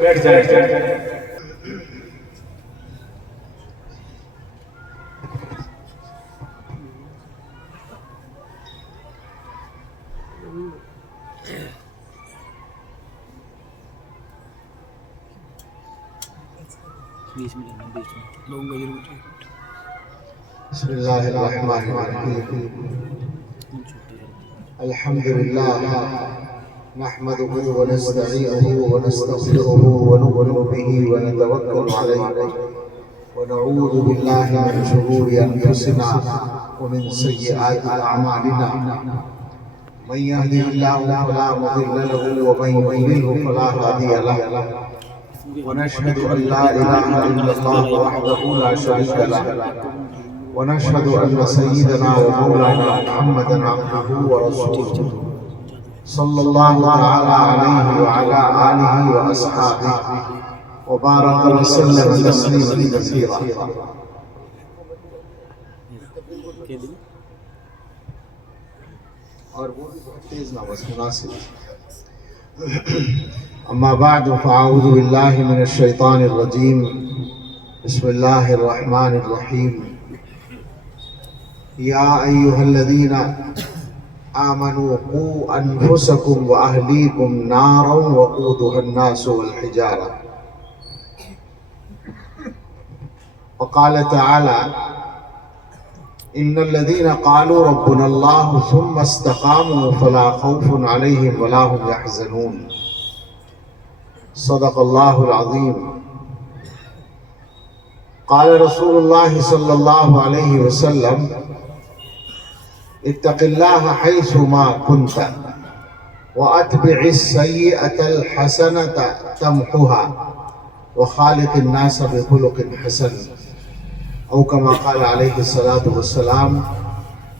بیٹھ جائیں. بسم الله الرحمن الرحيم. الحمد لله نحمده ونستعينه ونستغفره ونؤمن به ونتوكل عليه ونعوذ بالله من شرور أنفسنا ومن سيئات أعمالنا. من يهده الله فلا مضل له ومن يضلل فلا هادي له. ونشهد أن لا إله إلا الله وحده لا شريك له ونشهد أن سيدنا ومولانا محمدا عبده ورسوله صلى الله تعالى عليه وعلى آله وأصحابه وبارك وسلم تسليما كثيرا. أما بعد فأعوذ بالله من الشيطان الرجيم. بسم الله الرحمن الرحيم. يا أيها الذين آمنوا قوا أنفسكم وأهليكم نارا وقودها الناس والحجارة. وقال تعالى إن الذين قالوا ربنا الله ثم استقاموا فلا خوف عليهم ولا هم يحزنون. صدق الله العظيم. قال رسول الله صلى الله عليه وسلم اتق الله حيثما كنت وأتبع السيئة الحسنة تمحها وخالق الناس بخلق حسن، أو كما قال عليه الصلاة والسلام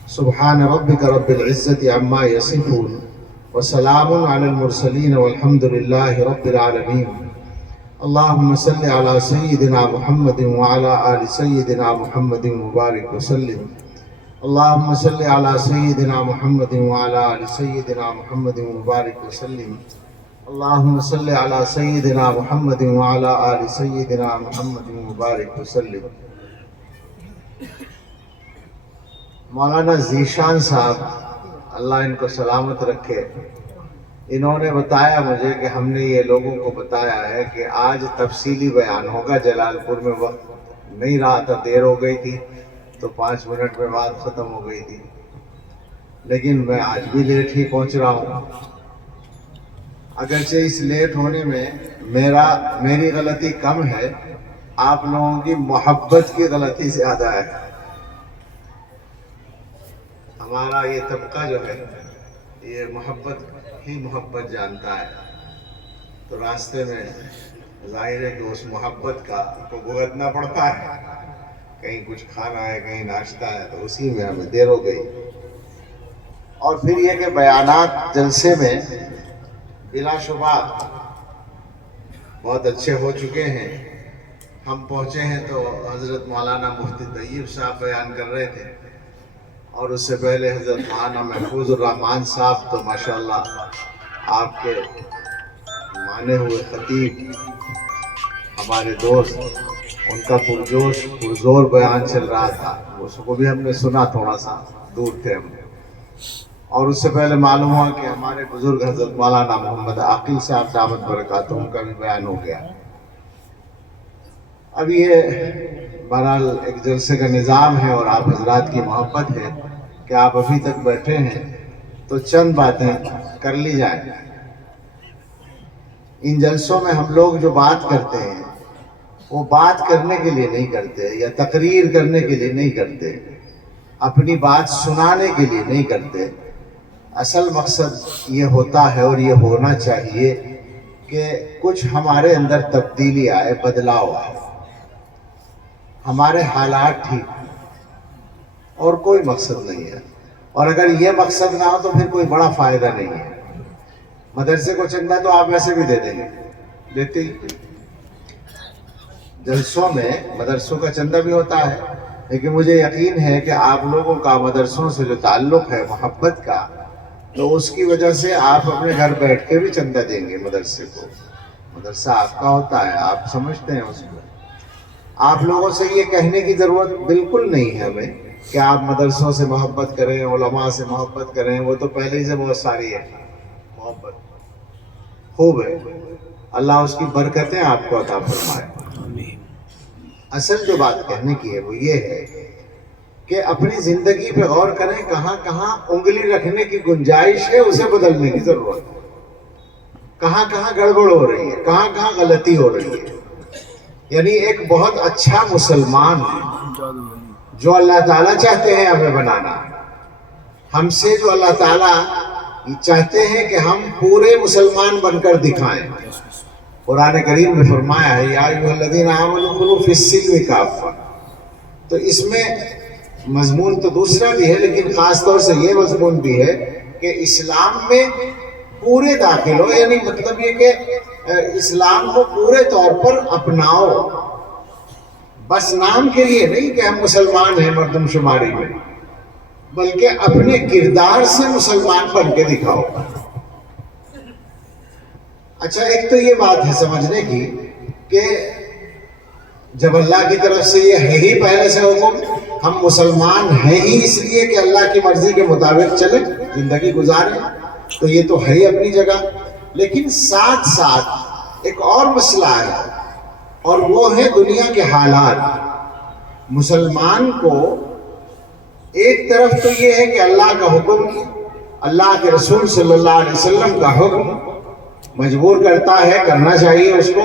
سبحان ربك رب العزة عما يصفون وسلام على المرسلين والحمد لله رب العالمين. اللهم صل على سيدنا محمد وعلى آل سيدنا محمد وبارك وسلم. اللهم صل على سيدنا محمد وعلى آل سيدنا محمد وبارك وسلم. اللهم صل على سيدنا محمد وعلى آل سيدنا محمد وبارك وسلم. مولانا ذیشان صاحب اللہ ان کو سلامت رکھے، انہوں نے بتایا مجھے کہ ہم نے یہ لوگوں کو بتایا ہے کہ آج تفصیلی بیان ہوگا. جلال پور میں وقت نہیں رہا تھا، دیر ہو گئی تھی تو 5 منٹ میں بات ختم ہو گئی تھی، لیکن میں آج بھی لیٹ ہی پہنچ رہا ہوں. اگرچہ اس لیٹ ہونے میں میری غلطی کم ہے، آپ لوگوں کی محبت کی غلطی زیادہ ہے. ہمارا یہ طبقہ جو ہے یہ محبت ہی محبت جانتا ہے، تو راستے میں ظاہر ہے کہ اس محبت کا کو بھگتنا پڑتا ہے. کہیں کچھ کھانا ہے، کہیں ناشتہ ہے، تو اسی میں ہمیں دیر ہو گئی. اور پھر یہ کہ بیانات جلسے میں بلا شبہ بہت اچھے ہو چکے ہیں. ہم پہنچے ہیں تو حضرت مولانا مفتی طیب صاحب بیان کر رہے تھے، اور اس سے پہلے حضرت مولانا محفوظ الرحمان صاحب تو ماشاءاللہ آپ کے مانے ہوئے خطیب ہمارے دوست، ان کا پرجوش پرزور بیان چل رہا تھا، اس کو بھی ہم نے سنا، تھوڑا سا دور تھے ہم. اور اس سے پہلے معلوم ہوا کہ ہمارے بزرگ حضرت مولانا محمد عاقل صاحب دامت برکاتہم کا بھی بیان ہو گیا. اب یہ بہرحال ایک جلسے کا نظام ہے اور آپ حضرات کی محبت ہے کہ آپ ابھی تک بیٹھے ہیں تو چند باتیں کر لی جائیں. ان جلسوں میں ہم لوگ جو بات کرتے ہیں وہ بات کرنے کے لیے نہیں کرتے یا تقریر کرنے کے لیے نہیں کرتے، اپنی بات سنانے کے لیے نہیں کرتے. اصل مقصد یہ ہوتا ہے اور یہ ہونا چاہیے کہ کچھ ہمارے اندر تبدیلی آئے، بدلاؤ آئے، ہمارے حالات ٹھیک، اور کوئی مقصد نہیں ہے. اور اگر یہ مقصد نہ ہو تو پھر کوئی بڑا فائدہ نہیں ہے. مدرسے کو چندہ تو آپ ویسے بھی دے دیں گے، دیتے ہی. جلسوں میں مدرسوں کا چندہ بھی ہوتا ہے، لیکن مجھے یقین ہے کہ آپ لوگوں کا مدرسوں سے جو تعلق ہے محبت کا، تو اس کی وجہ سے آپ اپنے گھر بیٹھ کے بھی چندہ دیں گے مدرسے کو. مدرسہ آپ کا ہوتا ہے، آپ سمجھتے ہیں اس کو. آپ لوگوں سے یہ کہنے کی ضرورت بالکل نہیں ہے ہمیں کہ آپ مدرسوں سے محبت کریں، علماء سے محبت کریں، وہ تو پہلے ہی سے بہت ساری ہے محبت، خوب ہے، اللہ اس کی برکتیں آپ کو عطا فرمائے. اصل جو بات کہنے کی ہے وہ یہ ہے کہ اپنی زندگی پہ غور کریں، کہاں کہاں انگلی رکھنے کی گنجائش ہے، اسے بدلنے کی ضرورت ہے. کہاں کہاں گڑبڑ ہو رہی ہے، کہاں کہاں غلطی ہو رہی ہے. یعنی ایک بہت اچھا مسلمان جو اللہ تعالیٰ چاہتے ہیں ہمیں بنانا، ہم سے جو اللہ تعالیٰ چاہتے ہیں کہ ہم پورے مسلمان بن کر دکھائیں. قرآن کریم میں فرمایا ہے یا ایھا الذین آمنوا ادخلوا فی السلم کافہ. تو اس میں مضمون تو دوسرا بھی ہے، لیکن خاص طور سے یہ مضمون بھی ہے کہ اسلام میں پورے داخل ہو، یعنی مطلب یہ کہ اسلام کو پورے طور پر اپناؤ. بس نام کے لیے نہیں کہ ہم مسلمان ہیں مردم شماری میں، بلکہ اپنے کردار سے مسلمان بن کے دکھاؤ. اچھا، ایک تو یہ بات ہے سمجھنے کی کہ جب اللہ کی طرف سے یہ ہے ہی پہلے سے حکم، ہم مسلمان ہیں ہی اس لیے کہ اللہ کی مرضی کے مطابق چلیں، زندگی گزاریں، تو یہ تو ہے ہی اپنی جگہ. لیکن ساتھ ساتھ ایک اور مسئلہ ہے، اور وہ ہے دنیا کے حالات. مسلمان کو ایک طرف تو یہ ہے کہ اللہ کا حکم، اللہ کے رسول صلی اللہ علیہ وسلم کا حکم مجبور کرتا ہے، کرنا چاہیے اس کو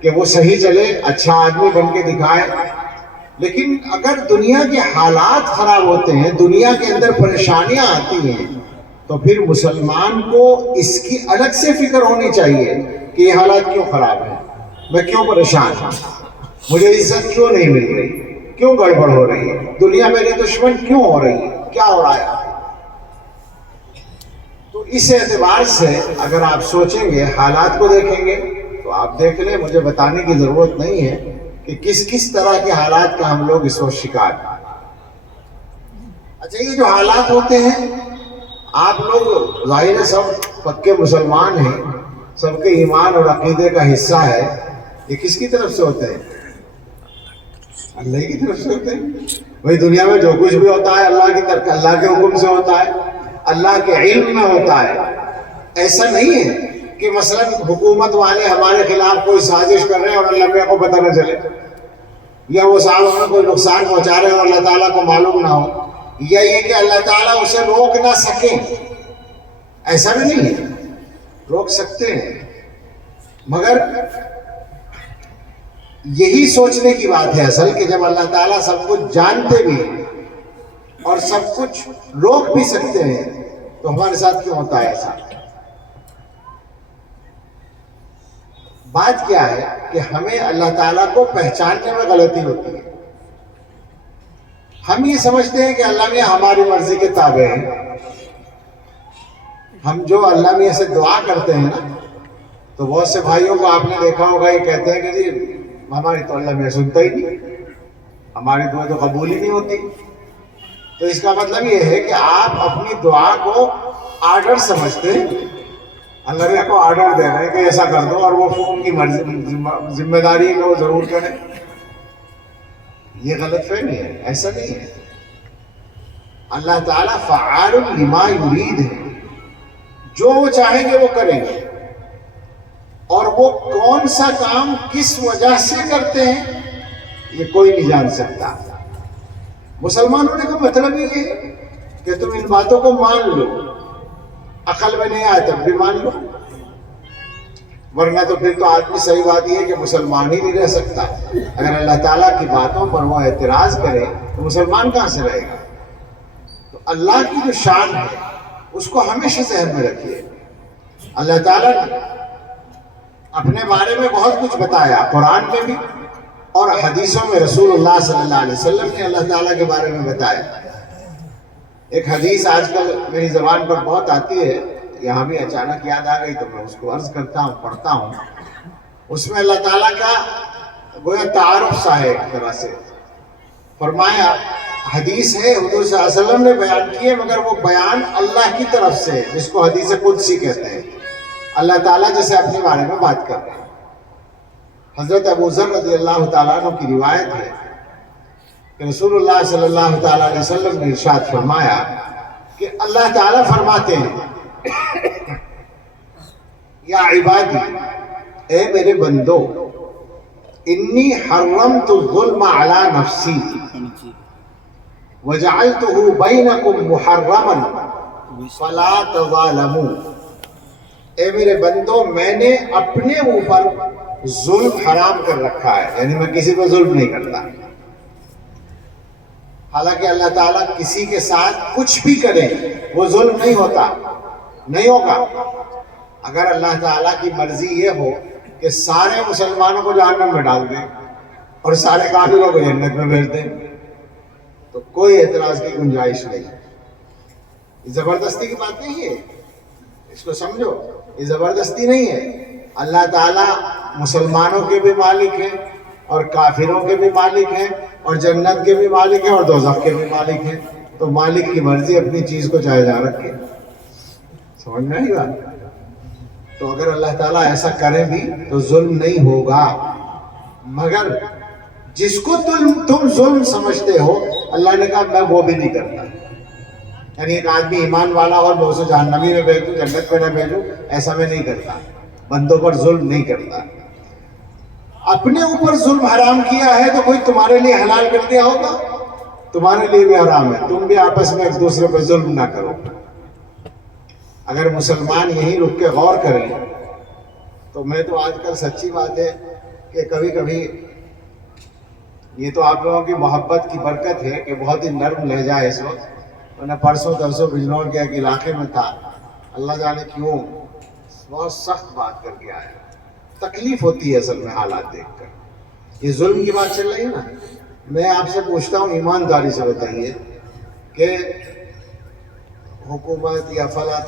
کہ وہ صحیح چلے، اچھا آدمی بن کے دکھائے. لیکن اگر دنیا کے حالات خراب ہوتے ہیں، دنیا کے اندر پریشانیاں آتی ہیں، تو پھر مسلمان کو اس کی الگ سے فکر ہونی چاہیے کہ یہ حالات کیوں خراب ہیں، میں کیوں پریشان ہوں، مجھے عزت کیوں نہیں مل رہی، کیوں گڑبڑ ہو رہی ہے، دنیا میری دشمن کیوں ہو رہی ہے، کیا ہو رہا ہے. تو اس اعتبار سے اگر آپ سوچیں گے، حالات کو دیکھیں گے، تو آپ دیکھ لیں، مجھے بتانے کی ضرورت نہیں ہے کہ کس کس طرح کے حالات کا ہم لوگ اس وقت شکار ہیں. اچھا، یہ جو حالات ہوتے ہیں، آپ لوگ ظاہر ہے سب پکے مسلمان ہیں، سب کے ایمان اور عقیدے کا حصہ ہے. یہ کس کی طرف سے ہوتے ہیں؟ اللہ کی طرف سے ہوتے ہیں. بھائی دنیا میں جو کچھ بھی ہوتا ہے اللہ کی طرف، اللہ کے حکم سے ہوتا ہے، اللہ کے علم میں ہوتا ہے. ایسا نہیں ہے کہ مثلا حکومت والے ہمارے خلاف کوئی سازش کر رہے ہیں اور اللہ میاں کو پتہ نہ چلے، یا وہ صاحب ہمیں کوئی نقصان پہنچا رہے ہیں اور اللہ تعالیٰ کو معلوم نہ ہو، یا یہ کہ اللہ تعالیٰ اسے روک نہ سکیں. ایسا بھی نہیں ہے، روک سکتے ہیں. مگر یہی سوچنے کی بات ہے اصل کہ جب اللہ تعالیٰ سب کچھ جانتے بھی ہیں اور سب کچھ روک بھی سکتے ہیں، تو ہمارے ساتھ کیوں ہوتا ہے ایسا؟ بات کیا ہے کہ ہمیں اللہ تعالیٰ کو پہچاننے میں غلطی ہوتی ہے. ہم یہ سمجھتے ہیں کہ اللہ میاں ہماری مرضی کے تابع ہیں. ہم جو اللہ میاں سے دعا کرتے ہیں نا، تو بہت سے بھائیوں کو آپ نے دیکھا ہوگا یہ کہتے ہیں کہ جی ہماری تو اللہ میاں سنتا ہی نہیں، ہماری دعا تو قبول ہی نہیں ہوتی. تو اس کا مطلب یہ ہے کہ آپ اپنی دعا کو آرڈر سمجھتے ہیں، اللہ میاں کو آرڈر دے رہے ہیں کہ ایسا کر دو، اور وہ ان کی ذمہ داری ہے کہ وہ ضرور کریں. یہ غلط فہمی ہے، ایسا نہیں ہے. اللہ تعالیٰ فعال لما یرید ہے، جو وہ چاہیں گے وہ کریں گے، اور وہ کون سا کام کس وجہ سے کرتے ہیں یہ کوئی نہیں جان سکتا. مسلمان ہونے کا مطلب یہ ہے کہ تم ان باتوں کو مان لو، عقل میں نہیں آئے تب بھی مان لو، ورنہ تو پھر تو آدمی صحیح بات یہ ہے کہ مسلمان ہی نہیں رہ سکتا. اگر اللہ تعالیٰ کی باتوں پر وہ اعتراض کرے تو مسلمان کہاں سے رہے گا؟ تو اللہ کی جو شان ہے اس کو ہمیشہ ذہن میں رکھیے. اللہ تعالیٰ نے اپنے بارے میں بہت کچھ بتایا، قرآن میں بھی اور حدیثوں میں رسول اللہ صلی اللہ علیہ وسلم نے اللہ تعالیٰ کے بارے میں بتایا. ایک حدیث آج کل میری زبان پر بہت آتی ہے، یہاں بھی اچانک یاد آ گئی تو میں اس کو عرض کرتا ہوں، پڑھتا ہوں. اس میں اللہ تعالیٰ کا گویا تعارف سا ہے ایک طرح سے. فرمایا، حدیث ہے حضور صلی اللہ علیہ وسلم نے بیان کیے، مگر وہ بیان اللہ کی طرف سے، جس کو حدیث قدسی کہتے ہیں. اللہ تعالیٰ جیسے اپنے بارے میں بات کر رہے ہیں. حضرت ابو ذر رضی اللہ تعالیٰ عنہ کی روایت ہے کہ رسول اللہ صلی اللہ تعالیٰ علیہ وسلم نے ارشاد فرمایا کہ اللہ تعالیٰ فرماتے ہیں یا عبادی، اے میرے بندو، انی حرمت الظلم علی نفسی وجعلتہ بینکم محرما فلا تظالموا، اے میرے بندو میں نے اپنے اوپر ظلم حرام کر رکھا ہے، یعنی میں کسی کو ظلم نہیں کرتا۔ حالانکہ اللہ تعالیٰ کسی کے ساتھ کچھ بھی کرے وہ ظلم نہیں ہوتا، نہیں ہوگا۔ اگر اللہ تعالیٰ کی مرضی یہ ہو کہ سارے مسلمانوں کو جہنم میں ڈال دیں اور سارے کافروں کو جنت میں بھیج دیں تو کوئی اعتراض کی گنجائش نہیں۔ یہ زبردستی کی بات نہیں ہے، اس کو سمجھو، یہ زبردستی نہیں ہے۔ اللہ تعالیٰ مسلمانوں کے بھی مالک ہیں اور کافروں کے بھی مالک ہیں اور جنت کے بھی مالک ہیں اور دوزخ کے بھی مالک ہیں، تو مالک کی مرضی اپنی چیز کو چاہے جا رکھے، سمجھ میں آئی بات؟ تو اگر اللہ تعالیٰ ایسا کرے بھی تو ظلم نہیں ہوگا، مگر جس کو تم ظلم سمجھتے ہو اللہ نے کہا میں وہ بھی نہیں کرتا۔ یعنی ایک آدمی ایمان والا اور میں اسے جہنمی میں بھیجوں جنت میں نہ بھیجوں، ایسا میں نہیں کرتا، بندوں پر ظلم نہیں کرتا۔ اپنے اوپر ظلم حرام کیا ہے تو کوئی تمہارے لیے حلال کر دیا ہوگا؟ تمہارے لیے بھی حرام ہے، تم بھی آپس میں ایک دوسرے پر ظلم نہ کرو۔ اگر مسلمان یہیں رک کے غور کریں تو میں تو آج کل سچی بات ہے کہ کبھی کبھی یہ تو آپ لوگوں کی محبت کی برکت ہے کہ بہت ہی نرم لہجہ ہے اس وقت، ورنہ پرسوں ترسوں بجنور کے ایک علاقے میں تھا، اللہ جانے کیوں بہت سخت بات کر کے آیا۔ تکلیف ہوتی ہے اصل میں حالات دیکھ کر۔ یہ ظلم کی بات چل رہی ہے نا، میں آپ سے پوچھتا ہوں ایمانداری سے بتائیے کہ حکومت یا فلاں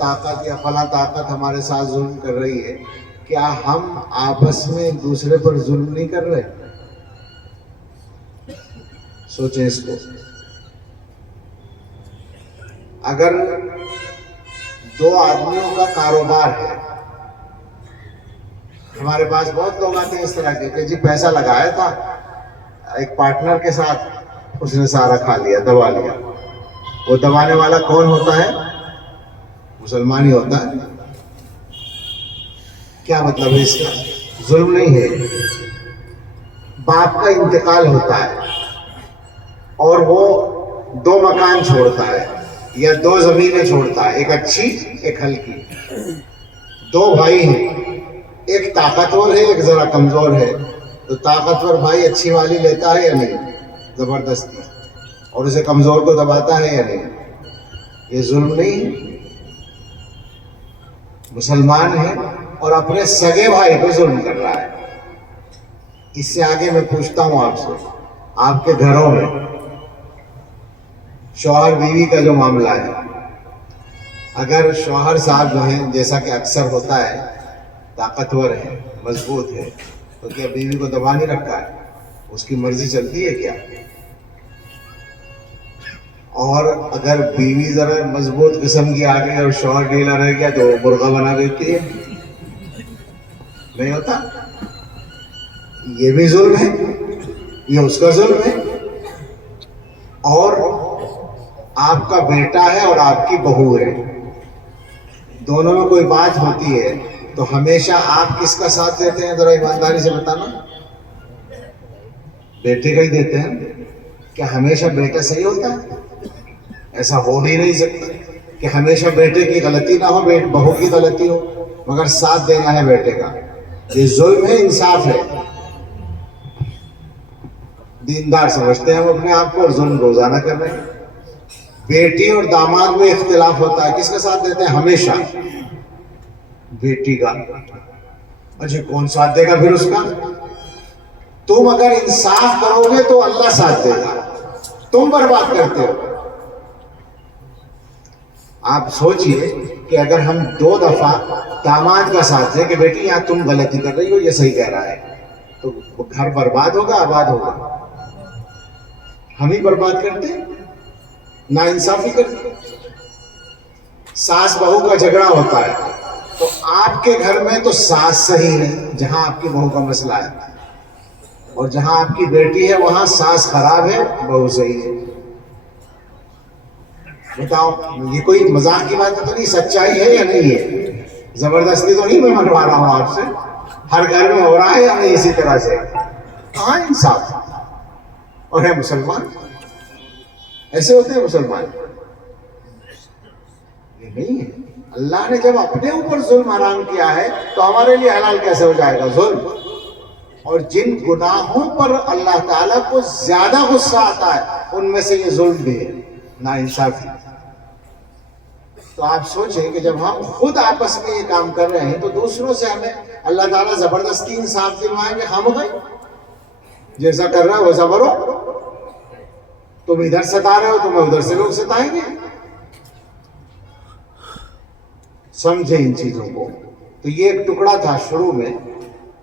طاقت ہمارے ساتھ ظلم کر رہی ہے، کیا ہم آپس میں ایک دوسرے پر ظلم نہیں کر رہے؟ سوچیں اس کو۔ اگر دو آدمیوں کا کاروبار ہے، ہمارے پاس بہت لوگ آتے ہیں اس طرح کے کہ جی پیسہ لگایا تھا ایک پارٹنر کے ساتھ، اس نے سارا کھا لیا، دبا لیا۔ وہ دبانے والا کون ہوتا ہے؟ مسلمان ہی ہوتا ہے۔ کیا مطلب ہے اس کا؟ ظلم نہیں ہے۔ باپ کا انتقال ہوتا ہے اور وہ دو مکان چھوڑتا ہے یا دو زمینیں چھوڑتا ہے، ایک اچھی ایک ہلکی، دو بھائی ہیں، ایک طاقتور ہے ایک ذرا کمزور ہے، تو طاقتور بھائی اچھی والی لیتا ہے یا نہیں زبردستی، اور اسے کمزور کو دباتا ہے یا نہیں؟ یہ ظلم نہیں ہے؟ مسلمان ہے اور اپنے سگے بھائی پہ ظلم کر رہا ہے۔ اس سے آگے میں پوچھتا ہوں آپ سے، آپ کے گھروں میں شوہر بیوی کا جو معاملہ ہے، اگر شوہر صاحب جو ہیں جیسا کہ اکثر ہوتا ہے طاقتور ہے مضبوط ہے، تو کیا بیوی کو دبا نہیں رکھا ہے؟ اس کی مرضی چلتی ہے کیا؟ اور اگر بیوی ذرا مضبوط قسم کی آ گئی اور شوہر ڈھیلا رہ گیا تو وہ مرغا بنا دیتی ہے؟ نہیں ہوتا؟ یہ بھی ظلم ہے، یہ اس کا ظلم ہے۔ اور آپ کا بیٹا ہے اور آپ کی بہو ہے، دونوں میں کوئی بات ہوتی ہے تو ہمیشہ آپ کس کا ساتھ دیتے ہیں؟ ذرا ایمانداری سے بتانا۔ بیٹے کا ہی دیتے ہیں۔ کیا ہمیشہ بیٹا صحیح ہوتا ہے؟ ایسا ہو ہی نہیں سکتا کہ ہمیشہ بیٹے کی غلطی نہ ہو، بہو کی غلطی ہو، مگر ساتھ دینا ہے بیٹے کا۔ یہ ظلم ہے، انصاف ہے؟ دیندار سمجھتے ہیں ہم اپنے آپ کو اور ظلم روزانہ کر رہے ہیں۔ بیٹی اور داماد میں اختلاف ہوتا ہے، کس کا ساتھ دیتے ہیں؟ ہمیشہ بیٹی کا۔ اچھا کون ساتھ دے گا پھر اس کا؟ تم اگر انصاف کرو گے تو اللہ ساتھ دے گا، تم برباد کرتے ہو۔ آپ سوچئے کہ اگر ہم 2 دفعہ داماد کا ساتھ دیں کہ بیٹی یہاں تم غلطی کر رہی ہو، یہ صحیح کہہ رہا ہے، تو گھر برباد ہوگا آباد ہوگا؟ ہم ہی برباد کرتے ہیں، نا انصافی کرتے۔ ساس بہو کا جھگڑا ہوتا ہے تو آپ کے گھر میں تو ساس صحیح ہے جہاں آپ کی بہو کا مسئلہ ہے، اور جہاں آپ کی بیٹی ہے وہاں ساس خراب ہے، بہو صحیح ہے۔ بتاؤ یہ کوئی مذاق کی بات تو نہیں، سچائی ہے یا نہیں ہے؟ زبردستی تو نہیں میں منوا رہا ہوں آپ سے، ہر گھر میں ہو رہا ہے یا نہیں اسی طرح سے؟ کہاں انصاف؟ اور ہے مسلمان، ایسے ہوتے ہیں مسلمان؟ یہ نہیں ہے۔ اللہ نے جب اپنے اوپر ظلم حرام کیا ہے تو ہمارے لیے حلال کیسے ہو جائے گا ظلم؟ اور جن گناہوں پر اللہ تعالیٰ کو زیادہ غصہ آتا ہے ان میں سے یہ ظلم بھی ہے، ناانصافی۔ تو آپ سوچیں کہ جب ہم خود آپس میں یہ کام کر رہے ہیں تو دوسروں سے ہمیں اللہ تعالیٰ زبردستی انصاف دلوائیں گے خامخواہ؟ جیسا کر رہا ہے ویسا کرو، تم ادھر ستا رہے ہو تو میں ادھر سے لوگ ستائیں گے۔ سمجھے ان چیزوں کو۔ تو یہ ایک ٹکڑا تھا شروع میں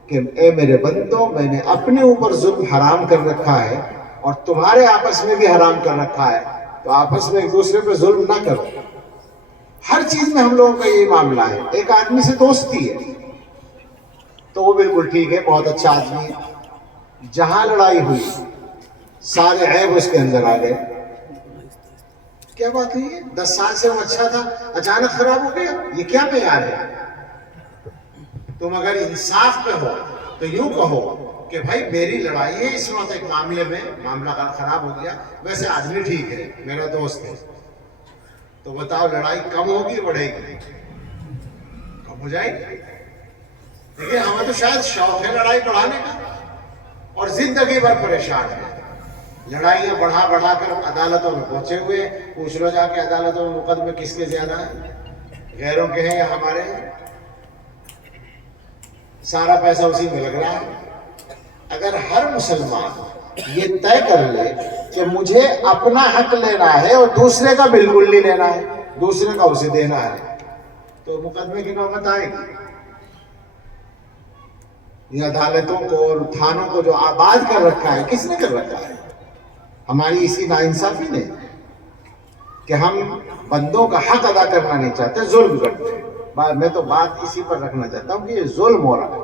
کہ اے میرے بندو، میں نے اپنے اوپر ظلم حرام کر رکھا ہے اور تمہارے آپس میں بھی حرام کر رکھا ہے، تو آپس میں ایک دوسرے پہ ظلم نہ کرو۔ ہر چیز میں ہم لوگوں کا یہ معاملہ ہے۔ ایک آدمی سے دوستی ہے تو وہ بالکل ٹھیک ہے، بہت اچھا آدمی ہے، جہاں لڑائی ہوئی سارے عیب اس کے اندر آ گئے۔ کیا بات ہوئی ہے؟ 10 سال سے وہ اچھا تھا، اچانک خراب ہو گیا، یہ کیا معیار ہے؟ تم اگر انصاف پہ ہو تو یوں کہو کہ بھائی میری لڑائی ہے اس وقت ایک معاملے میں، معاملہ خراب ہو گیا، ویسے آدمی ٹھیک ہے، میرا دوست ہے، تو بتاؤ لڑائی کم ہوگی بڑھے گی؟ کم ہو جائے گی۔ دیکھیں ہمیں تو شاید شوق ہے لڑائی بڑھانے کا اور زندگی بھر پریشان ہے، لڑائیاں بڑھا بڑھا کر عدالتوں میں پہنچے ہوئے۔ پوچھ لو جا کے عدالتوں میں مقدمے کس کے زیادہ ہیں، غیروں کے ہیں یا ہمارے ہیں؟ سارا پیسہ اسی میں لگ رہا ہے۔ اگر ہر مسلمان یہ طے کر لے کہ مجھے اپنا حق لینا ہے اور دوسرے کا بالکل نہیں لینا ہے، دوسرے کا اسے دینا ہے، تو مقدمے کی نوبت آئے گی۔ یہ عدالتوں کو اور تھانوں کو جو آباد کر رکھا ہے کس نے کر رکھا ہے؟ ہماری اسی ناانصافی نے، کہ ہم بندوں کا حق ادا کرنا نہیں چاہتے، ظلم کرتے ہیں۔ میں تو بات اسی پر رکھنا چاہتا ہوں کہ یہ ظلم ہو رہا ہے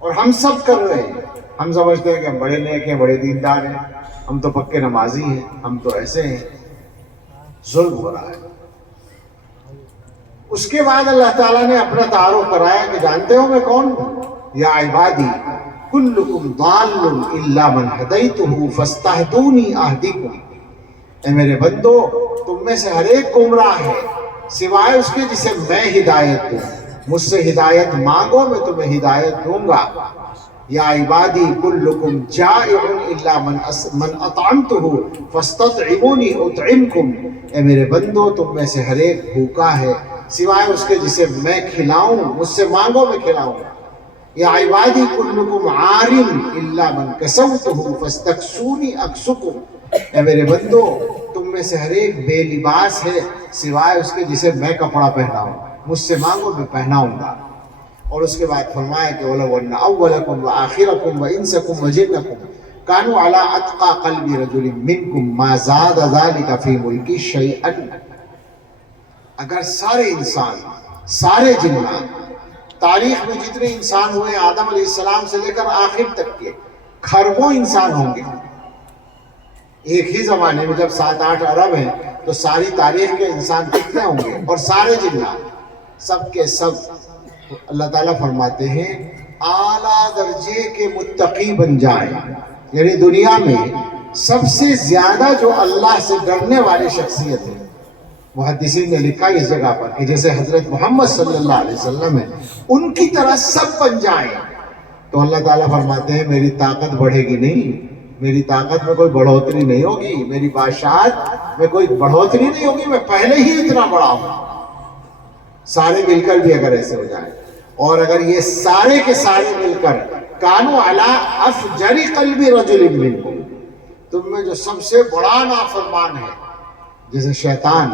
اور ہم سب کر رہے ہیں۔ ہم سمجھتے ہیں کہ ہم بڑے نیک ہیں، بڑے دیندار ہیں، ہم تو پکے نمازی ہیں، ہم تو ایسے ہیں۔ ظلم ہو رہا ہے۔ اس کے بعد اللہ تعالیٰ نے اپنا تعارف کرایا کہ جانتے ہو میں کون ہوں؟ یا عبادی کلکم ضال الا من ہدیتہ فاستہدونی اہدکم۔ اے میرے بندو، تم میں سے ہر ایک گمراہ ہے سوائے اس کے جسے میں ہدایت دوں، مجھ سے ہدایت مانگو میں تمہیں ہدایت دوں گا۔ یا عبادی کلکم جائع الا من اطعمتہ فاستطعمونی اطعمکم۔ اے میرے بندو، تم میں سے ہر ایک بھوکا ہے سوائے اس کے جسے میں کھلاؤں، مجھ سے مانگو میں کھلاؤں گا۔ یا عبادی کلکم عار الا من کسوتہ فاستکسونی اکسکم۔ اے میرے بندو، تم میں سے ہر ایک بے لباس ہے سوائے اس کے جسے میں کپڑا پہناؤں، مجھ سے مانگو میں پہناؤں گا۔ اور اس کے بعد فرمایا کہ وَلَوْ أَنَّ أَوَّلَكُمْ وَآخِرَكُمْ وَإِنسَكُمْ وَجِنَّكُمْ كَانُوا عَلَىٰ أَتْقَىٰ قَلْبِ رَجُلٍ مِّنْكُمْ مَا زَادَ ذَلِكَ فِي مُلْكِي شَيْئًا۔ اگر سارے انسان، سارے جنات، تاریخ میں جتنے انسان ہوئے آدم علیہ السلام سے لے کر آخر تک کے کھربوں انسان ہوں گے ایک ہی زمانے میں، جب 7-8 ارب ہیں تو ساری تاریخ کے انسان کتنے ہوں گے؟ اور سارے جنات سب کے سب، اللہ تعالیٰ فرماتے ہیں اعلیٰ درجے کے متقی بن جائیں، یعنی دنیا میں سب سے زیادہ جو اللہ سے ڈرنے والے شخصیت ہیں۔ محدثین نے لکھا اس جگہ پر کہ جیسے حضرت محمد صلی اللہ علیہ وسلم ہیں ان کی طرح سب بن جائیں، تو اللہ تعالیٰ فرماتے ہیں میری طاقت بڑھے گی نہیں، میری طاقت میں کوئی بڑھوتری نہیں ہوگی، میری بادشاہت میں کوئی بڑھوتری نہیں ہوگی، میں پہلے ہی اتنا بڑا ہوں۔ سارے مل کر بھی اگر ایسے ہو جائیں، اور اگر یہ سارے کے سارے مل کر کانوا علی افجر قلب رجل منکم، تم میں جو سب سے بڑا نافرمان ہے، جیسے شیطان،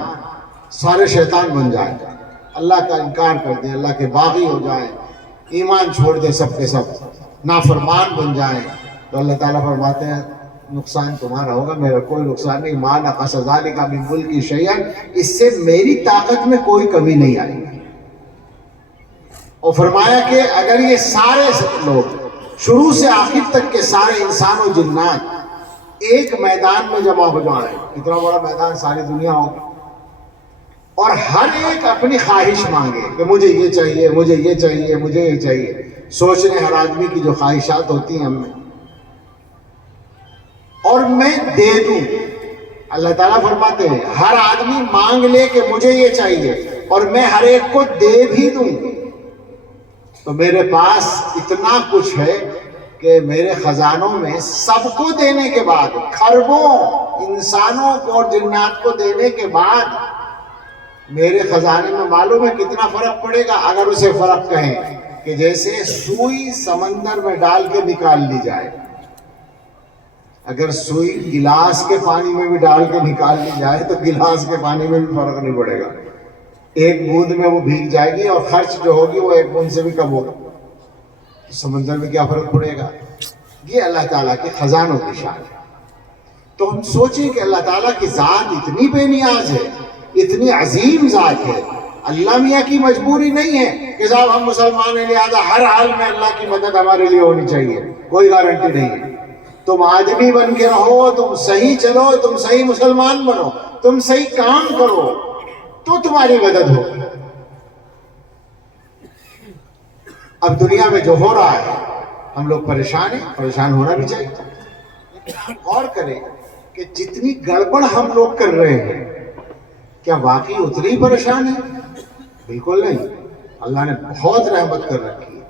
سارے شیطان بن جائیں، اللہ کا انکار کر دیں، اللہ کے باغی ہو جائیں، ایمان چھوڑ دیں، سب کے سب نافرمان بن جائیں، تو اللہ تعالیٰ فرماتے ہیں نقصان تمہارا ہوگا، میرا کوئی نقصان نہیں۔ ما نقص ذلک من ملکی شیئا، اس سے میری طاقت میں کوئی کمی نہیں آئی۔ اور فرمایا کہ اگر یہ سارے لوگ شروع سے آخر تک کے سارے انسان و جنات ایک میدان میں جمع ہو جائیں، اتنا بڑا میدان ساری دنیا ہوگی، اور ہر ایک اپنی خواہش مانگے کہ مجھے یہ چاہیے، مجھے یہ چاہیے، مجھے یہ چاہیے. سوچ رہے ہر آدمی کی جو خواہشات ہوتی ہیں ہم میں، اور میں دے دوں. اللہ تعالیٰ فرماتے ہیں ہر آدمی مانگ لے کہ مجھے یہ چاہیے اور میں ہر ایک کو دے بھی دوں. تو میرے پاس اتنا کچھ ہے کہ میرے خزانوں میں سب کو دینے کے بعد، کھربوں انسانوں کو اور جنات کو دینے کے بعد، میرے خزانے میں معلوم ہے کتنا فرق پڑے گا. اگر اسے فرق کہیں کہ جیسے سوئی سمندر میں ڈال کے نکال لی جائے، اگر سوئی گلاس کے پانی میں بھی ڈال کے نکال لی جائے تو گلاس کے پانی میں بھی فرق نہیں پڑے گا، ایک بوند میں وہ بھیگ جائے گی اور خرچ جو ہوگی وہ ایک بوند سے بھی کم ہوگا. سمندر میں کیا فرق پڑے گا؟ یہ اللہ تعالیٰ کے خزانوں کی شان ہے. تو ہم سوچیں کہ اللہ تعالیٰ کی ذات اتنی بے نیاز ہے، اتنی عظیم ذات ہے. اللہ میاں کی مجبوری نہیں ہے کہ صاحب ہم مسلمان ہیں لہذا ہر حال میں اللہ کی مدد ہمارے لیے ہونی چاہیے، کوئی گارنٹی نہیں ہے. تم آدمی بن کے رہو، تم صحیح چلو، تم صحیح مسلمان بنو، تم صحیح کام کرو تو تمہاری مدد ہوگی. اب دنیا میں جو ہو رہا ہے ہم لوگ پریشان ہیں، پریشان ہونا بھی چاہیے. غور کریں کہ جتنی گڑبڑ ہم لوگ کر رہے ہیں کیا واقعی اتنی پریشان ہے؟ بالکل نہیں. اللہ نے بہت رحمت کر رکھی ہے.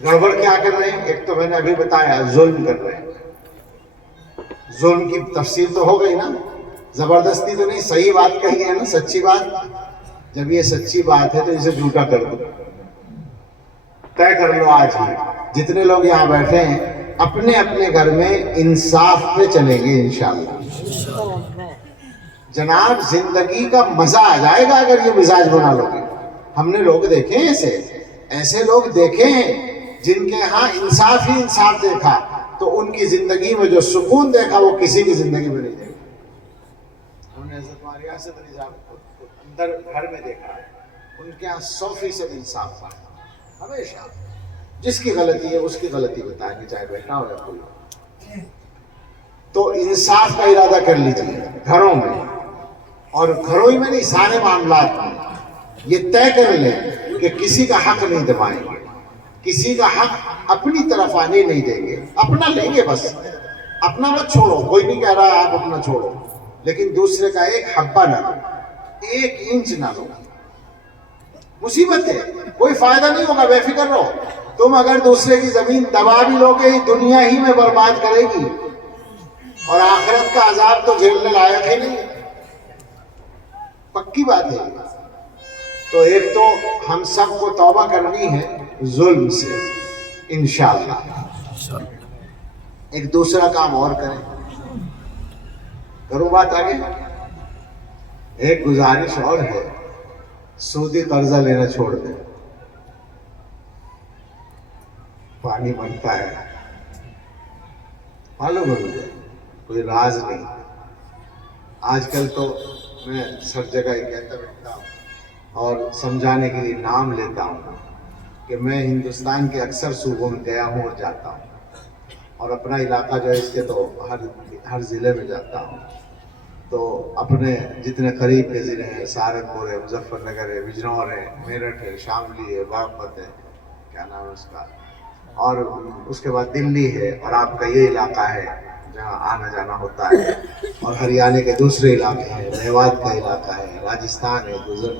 گڑبڑ کیا کر رہے ہیں؟ ایک تو میں نے ابھی بتایا ظلم کر رہے ہیں. ظلم کی تفسیر تو ہو گئی نا، زبردستی تو نہیں، صحیح بات کہی ہے نا، سچی بات. جب یہ سچی بات ہے تو اسے جھوٹا کر دو، طے کر لو. آج ہی جتنے لوگ یہاں بیٹھے ہیں اپنے اپنے گھر میں انصاف پہ چلیں گے انشاءاللہ. جناب زندگی کا مزہ آ جائے گا اگر یہ مزاج بنا لو گے. ہم نے لوگ دیکھے ہیں ایسے لوگ دیکھے ہیں جن کے ہاں انصاف ہی انصاف دیکھا تو ان کی زندگی میں جو سکون دیکھا وہ کسی کی زندگی میں نہیں دیکھا. ہم نے حضرت ماریہ سے اندر گھر میں دیکھا، ان کے ہاں 100% انصاف تھا. ہمیشہ جس کی غلطی ہے اس کی غلطی بتائیں گے، چاہے بیٹھا ہو یا کوئی. تو انصاف کا ارادہ کر لیجیے گھروں میں، اور گھروں ہی میں نہیں سارے معاملات میں یہ طے کر لیں کہ کسی کا حق نہیں دبائیں گے، کسی کا حق اپنی طرف آنے نہیں دیں گے. اپنا لیں گے بس، اپنا مت چھوڑو. کوئی نہیں کہہ رہا آپ اپنا چھوڑو، لیکن دوسرے کا ایک حبہ نہ لو، 1 انچ نہ لو. مصیبت ہے، کوئی فائدہ نہیں ہوگا، بے فکر رہو. تم اگر دوسرے کی زمین دبا بھی لو گے دنیا ہی میں برباد کرے گی، اور آخرت کا عذاب تو جھیلنے لائق ہی نہیں، پکی بات ہے. تو ایک تو ہم سب کو توبہ کرنی ہے ظلم سے انشاءاللہ. ایک دوسرا کام اور کریں، کرو بات آگے. ایک گزارش اور ہے، سودی قرضہ لینا چھوڑ دیں. پانی بنتا ہے، معلوم ہے مجھے، کوئی راز نہیں. آج کل تو میں ہر جگہ یہ کہتا رہتا ہوں اور سمجھانے کے لیے نام لیتا ہوں کہ میں ہندوستان کے اکثر صوبوں میں گیا ہوں اور جاتا ہوں، اور اپنا علاقہ جو ہے اس کے تو ہر ضلع میں جاتا ہوں. تو اپنے جتنے قریب کے ضلع ہیں، سہارنپور ہے، مظفر نگر ہے، بجنور ہے، میرٹھ ہے، شاملی ہے، باغپت ہے، کیا نام ہے اس کا، اور اس کے بعد دلی ہے، اور آپ کا یہ علاقہ ہے جہاں آنا جانا ہوتا ہے، اور ہریانہ کے دوسرے علاقے ہیں، میوات کا علاقہ ہے، راجستھان ہے،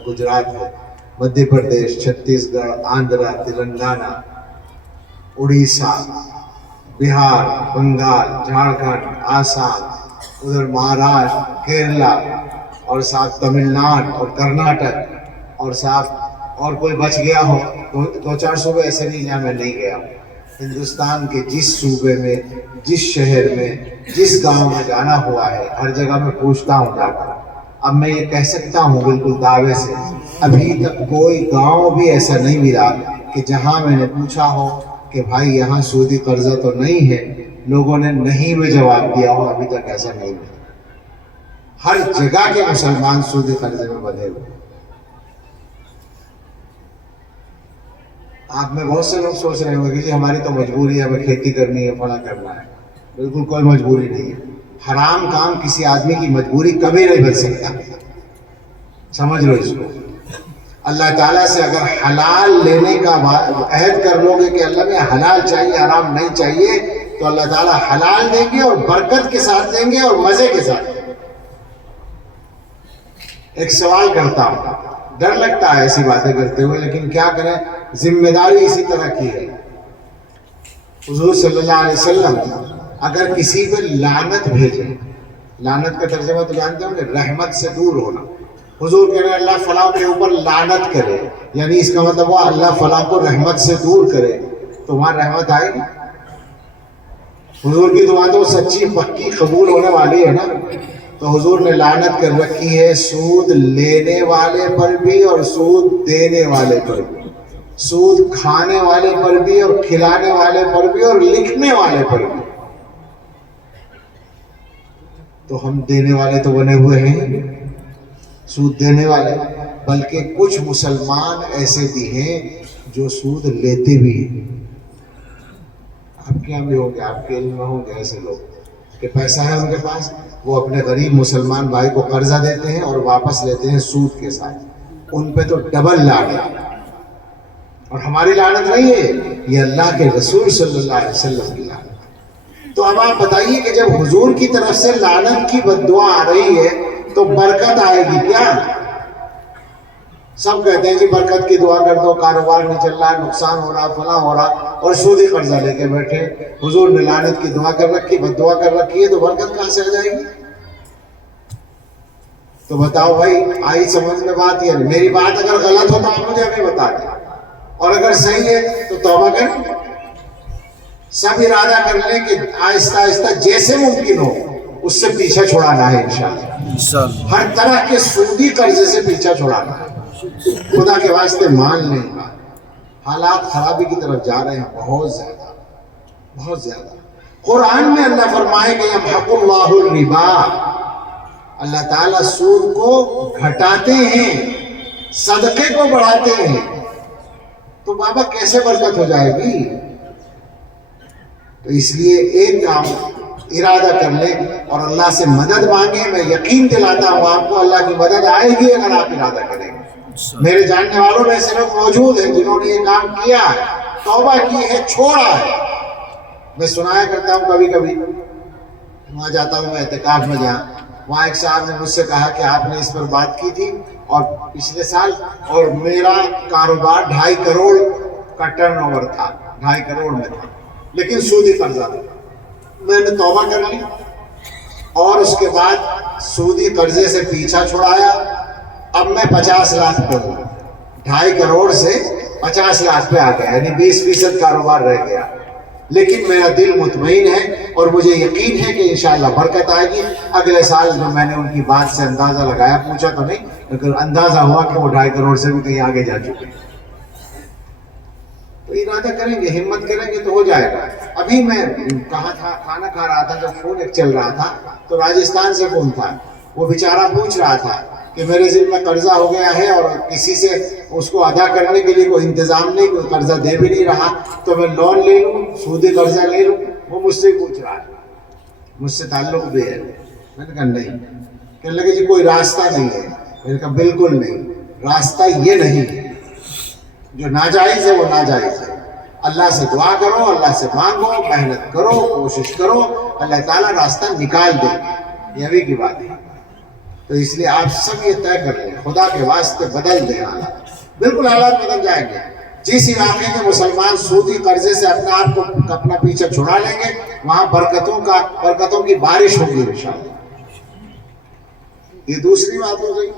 گجرات ہے، مدھیہ پردیش، چھتیس گڑھ، آندھرا، تلنگانہ، اڑیسہ، بہار، بنگال، جھارکھنڈ، آسام، ادھر مہاراشٹر، کیرلا، اور ساتھ تمل ناڈو اور کرناٹک، اور ساتھ اور کوئی بچ گیا ہو 2-4 صوبے ایسے نہیں جہاں میں نہیں گیا ہوں. ہندوستان کے جس صوبے میں، جس شہر میں، جس گاؤں میں جانا ہوا ہے ہر جگہ میں پوچھتا ہوں جا کر. اب میں یہ کہہ سکتا ہوں بالکل دعوے سے، ابھی تک کوئی گاؤں بھی ایسا نہیں ملا کہ جہاں میں نے پوچھا ہو کہ بھائی یہاں سودی قرضہ تو نہیں ہے، لوگوں نے نہیں میں جواب دیا ہو. ابھی تک ایسا نہیں ہے. ہر جگہ کے مسلمان سودی قرضے میں بندھے ہوئے. آپ میں بہت سے لوگ سوچ رہے ہوں گے کہ جی ہماری تو مجبوری ہے، ہمیں کھیتی کرنی ہے، فلاں کرنا ہے. بالکل کوئی مجبوری نہیں ہے. حرام کام کسی آدمی کی مجبوری کبھی نہیں بن سکتا. سمجھ لو اس کو. اللہ تعالیٰ سے اگر حلال لینے کا عہد کر لو گے کہ اللہ میں حلال چاہیے، حرام نہیں چاہیے، تو اللہ تعالیٰ حلال دیں گے اور برکت کے ساتھ دیں گے اور مزے کے ساتھ. ایک سوال کرتا ہوں، ڈر لگتا ہے ایسی باتیں کرتے ہوئے، لیکن کیا کریں، ذمہ داری اسی طرح کی ہے. حضور صلی اللہ علیہ وسلم اگر کسی پہ لعنت بھیجیں، لعنت کا ترجمہ تو جانتے ہوں گے، رحمت سے دور ہونا. حضور کہہ رہے اللہ فلاں کے اوپر لعنت کرے، یعنی اس کا مطلب وہ اللہ فلاں کو رحمت سے دور کرے، تو وہاں رحمت آئے گی؟ حضور کی دعا تو سچی پکی قبول ہونے والی ہے نا. تو حضور نے لعنت کر رکھی ہے سود لینے والے پر بھی اور سود دینے والے پر بھی، سود کھانے والے پر بھی اور کھلانے والے پر بھی اور لکھنے والے پر بھی. تو ہم دینے والے تو بنے ہوئے ہیں، سود دینے والے. بلکہ کچھ مسلمان ایسے بھی ہیں جو سود لیتے بھی ہیں. آپ کے یہاں بھی ہوں گے، آپ کے علم میں ہوں گے ایسے لوگ کہ پیسہ ہے ان کے پاس، وہ اپنے غریب مسلمان بھائی کو قرضہ دیتے ہیں اور واپس لیتے ہیں سود کے ساتھ. ان پہ تو ڈبل لعنت. اور ہماری لعنت نہیں ہے، یہ اللہ کے رسول صلی اللہ علیہ وسلم کی لعنت. تو اب آپ بتائیے کہ جب حضور کی طرف سے لعنت کی بد دعا آ رہی ہے تو برکت آئے گی کیا؟ سب کہتے ہیں جی برکت کی دعا کر دو، کاروبار نہیں چل رہا، نقصان ہو رہا، فلاں ہو رہا، اور سودی قرضہ لے کے بیٹھے. حضور نے لعنت کی دعا کر رکھی، بد دعا کر رکھی ہے، تو برکت کہاں سے آ جائے گی؟ تو بتاؤ بھائی، آئی سمجھ میں بات؟ یہ میری بات اگر غلط ہو تو آپ مجھے ابھی بتا دیں، اور اگر صحیح ہے تو توبہ کریں. سب ارادہ کر لیں کہ آہستہ آہستہ جیسے ممکن ہو اس سے پیچھا چھڑانا ہے انشاءاللہ. ہر طرح کے سودی قرضے سے پیچھا چھڑانا ہے. خدا کے واسطے مان لیں، حالات خرابی کی طرف جا رہے ہیں بہت زیادہ، بہت زیادہ. قرآن میں اللہ فرمائے کہ یمحق اللہ الربا، اللہ تعالیٰ سود کو گھٹاتے ہیں، صدقے کو بڑھاتے ہیں. تو بابا کیسے برکت ہو جائے گی؟ تو اس لیے ایک کام ارادہ کر لیں اور اللہ سے مدد مانگیں. میں یقین دلاتا ہوں آپ کو اللہ کی مدد آئے گی اگر آپ ارادہ کریں گے. میرے جاننے والوں میں سے لوگ موجود ہیں جنہوں نے یہ کام کیا ہے، توبہ کی ہے، چھوڑا ہے. میں سنایا کرتا ہوں کبھی کبھی، وہاں جاتا ہوں میں اعتکاف میں جہاں، وہاں ایک صاحب نے مجھ سے کہا کہ آپ نے اس پر بات کی تھی اور پچھلے سال، اور میرا کاروبار 2.5 کروڑ کا ٹرن اوور تھا، 2.5 کروڑ میں تھا، لیکن سودی قرضہ تھا. میں نے توبہ کر لی اور اس کے بعد سودی قرضے سے پیچھا چھڑایا. اب میں 50 لاکھ پہ ہوں، 2.5 کروڑ سے 50 لاکھ پہ آ گیا، یعنی 20% کاروبار رہ گیا. لیکن میرا دل مطمئن ہے اور مجھے یقین ہے کہ انشاءاللہ برکت آئے گی. اگلے سال جو میں نے ان کی بات سے اندازہ لگایا، پوچھا تو نہیں لیکن اندازہ ہوا کہ وہ 2.5 کروڑ سے بھی کہیں آگے جا چکے. تو ارادہ کریں گے، ہمت کریں گے تو ہو جائے گا. ابھی میں کہاں تھا، کھانا کھا رہا تھا، جب فون ایک چل رہا تھا تو راجستھان سے فون تھا. وہ بیچارہ پوچھ رہا تھا کہ میرے ذمہ قرضہ ہو گیا ہے اور کسی سے اس کو ادا کرنے کے لیے کوئی انتظام نہیں، کوئی قرضہ دے بھی نہیں رہا، تو میں لون لے لوں، سودی قرضہ لے لوں. وہ مجھ سے پوچھ رہا ہے، مجھ سے تعلق بھی ہے. میں نے کہا نہیں. کہنے لگے جی کوئی راستہ نہیں ہے. میں نے کہا بالکل نہیں، راستہ یہ نہیں ہے، جو ناجائز ہے وہ ناجائز ہے. اللہ سے دعا کرو، اللہ سے مانگو، محنت کرو، کوشش کرو، اللہ تعالیٰ راستہ نکال دے. یہ ابھی کی بات ہے. تو اس لیے آپ سب یہ طے کر لیں، خدا کے واسطے بدل دیں حالات. بالکل حالات بدل جائیں گے. جس علاقے کے مسلمان سودی قرضے سے اپنے آپ کو اپنا پیچھے چھڑا لیں گے، وہاں برکتوں کی بارش ہوگی انشاءاللہ. یہ دوسری بات ہو گئی.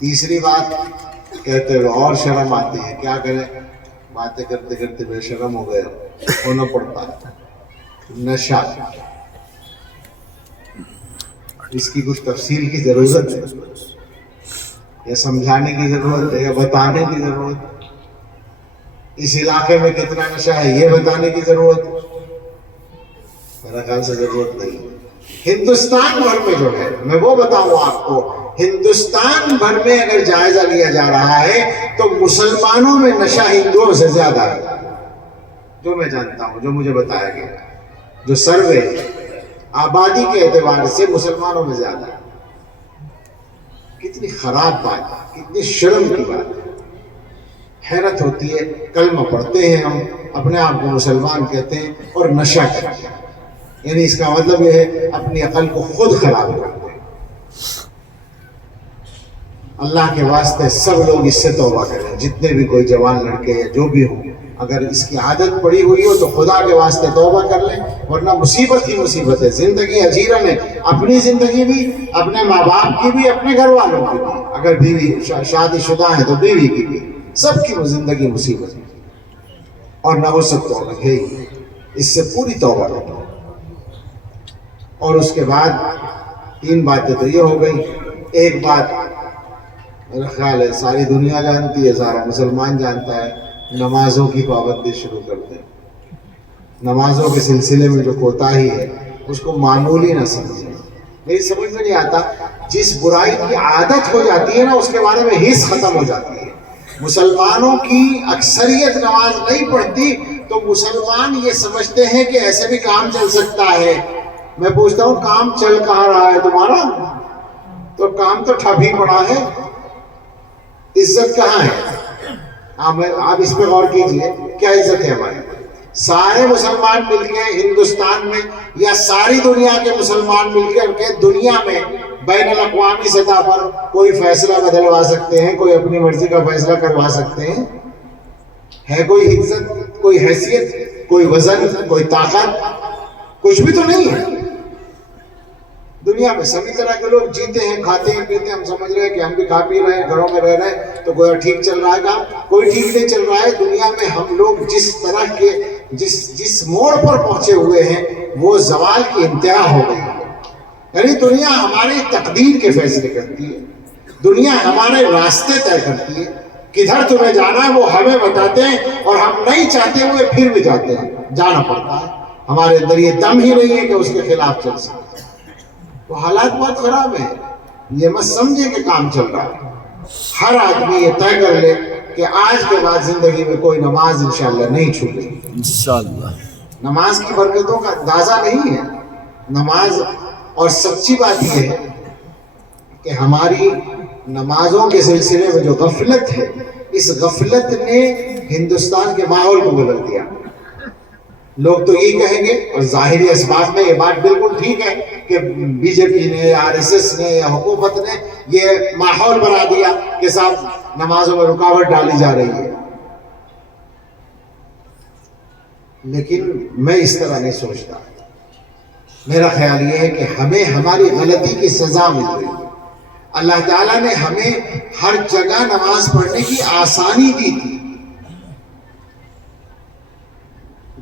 تیسری بات کہتے ہوئے اور شرم آتی ہے، کیا کریں، باتیں کرتے کرتے بے شرم ہو گئے، ہونا پڑتا ہے. نشہ، اس کی کچھ تفصیل کی ضرورت ہے، یا سمجھانے کی ضرورت ہے، یا بتانے کی ضرورت ہے. اس علاقے میں کتنا نشہ ہے یہ بتانے کی ضرورت ہے؟ میرا خیال سے ضرورت نہیں. ہندوستان بھر میں جو ہے، میں وہ بتاؤں آپ کو ہندوستان بھر میں اگر جائزہ لیا جا رہا ہے تو مسلمانوں میں نشہ ہندوؤں سے زیادہ ہے، جو میں جانتا ہوں، جو مجھے بتایا گیا، جو سروے آبادی کے اعتبار سے مسلمانوں میں زیادہ ہے۔ کتنی خراب بات ہے، کتنی شرم کی بات ہے، حیرت ہوتی ہے۔ کلمہ پڑھتے ہیں ہم، اپنے آپ کو مسلمان کہتے ہیں اور نشہ کرتے ہیں، یعنی اس کا مطلب یہ ہے اپنی عقل کو خود خراب کرتے ہیں۔ اللہ کے واسطے سب لوگ اس سے توبہ کریں، جتنے بھی کوئی جوان لڑکے یا جو بھی ہوں، اگر اس کی عادت پڑی ہوئی ہو تو خدا کے واسطے توبہ کر لیں، ورنہ مصیبت ہی مصیبت ہے۔ زندگی اجیرن ہے، اپنی زندگی بھی، اپنے ماں باپ کی بھی، اپنے گھر والوں کی بھی، اگر بیوی شادی شدہ ہے تو بیوی کی بھی، سب کی وہ زندگی مصیبت ہے اور نہ ہو سکتا ہے، اس سے پوری توبہ کریں۔ اور اس کے بعد 3 باتیں تو یہ ہو گئی۔ ایک بات میرا خیال ہے ساری دنیا جانتی ہے، سارا مسلمان جانتا ہے، نمازوں کی پابندی شروع کرتے ہیں۔ نمازوں کے سلسلے میں جو کوتاہی ہے اس کو معمولی نہ سمجھیں۔ میری سمجھ میں نہیں آتا، جس برائی کی عادت ہو جاتی ہے نا اس کے بارے میں حس ختم ہو جاتی ہے۔ مسلمانوں کی اکثریت نماز نہیں پڑھتی تو مسلمان یہ سمجھتے ہیں کہ ایسے بھی کام چل سکتا ہے۔ میں پوچھتا ہوں کام چل کہاں رہا ہے تمہارا؟ تو کام تو ٹھپ ہی پڑا ہے، عزت کہاں ہے؟ آپ اس پہ غور کیجئے، کیا عزت ہے ہماری؟ سارے مسلمان مل کے ہندوستان میں یا ساری دنیا کے مسلمان مل کر کے دنیا میں بین الاقوامی سطح پر کوئی فیصلہ بدلوا سکتے ہیں، کوئی اپنی مرضی کا فیصلہ کروا سکتے ہیں؟ ہے کوئی عزت، کوئی حیثیت، کوئی وزن، کوئی طاقت؟ کچھ بھی تو نہیں ہے۔ دنیا میں سبھی طرح کے لوگ جیتے ہیں، کھاتے ہیں، پیتے ہیں، ہم سمجھ رہے ہیں کہ ہم بھی کھا پی رہے ہیں، گھروں میں رہ رہے ہیں تو گویا ٹھیک چل رہا ہے کام۔ کوئی ٹھیک نہیں چل رہا ہے۔ دنیا میں ہم لوگ جس طرح کے جس موڑ پر پہنچے ہوئے ہیں وہ زوال کی انتہا ہو گئی ہے۔ یعنی دنیا ہماری تقدیر کے فیصلے کرتی ہے، دنیا ہمارے راستے طے کرتی ہے، کدھر تمہیں جانا ہے وہ ہمیں بتاتے ہیں اور ہم نہیں چاہتے ہوئے پھر بھی جاتے ہیں، جانا پڑتا ہے۔ ہمارے اندر یہ دم ہی نہیں ہے کہ اس کے خلاف چل سکے۔ تو حالات بہت خراب ہیں، یہ مت سمجھے کہ کام چل رہا ہے۔ ہر آدمی یہ طے کر لے کہ آج کے بعد زندگی میں کوئی نماز انشاءاللہ نہیں چھوٹے گی۔ انشاءاللہ نماز کی برکتوں کا اندازہ نہیں ہے۔ نماز، اور سچی بات یہ ہے کہ ہماری نمازوں کے سلسلے میں جو غفلت ہے، اس غفلت نے ہندوستان کے ماحول کو بدل دیا۔ لوگ تو یہ کہیں گے، اور ظاہری اسباب میں یہ بات بالکل ٹھیک ہے کہ بی جے پی نے یا آر ایس ایس نے یا حکومت نے یہ ماحول بنا دیا کہ صاحب نمازوں میں رکاوٹ ڈالی جا رہی ہے، لیکن میں اس طرح نہیں سوچتا۔ میرا خیال یہ ہے کہ ہمیں ہماری غلطی کی سزا مل رہی ہے۔ اللہ تعالیٰ نے ہمیں ہر جگہ نماز پڑھنے کی آسانی دی تھی۔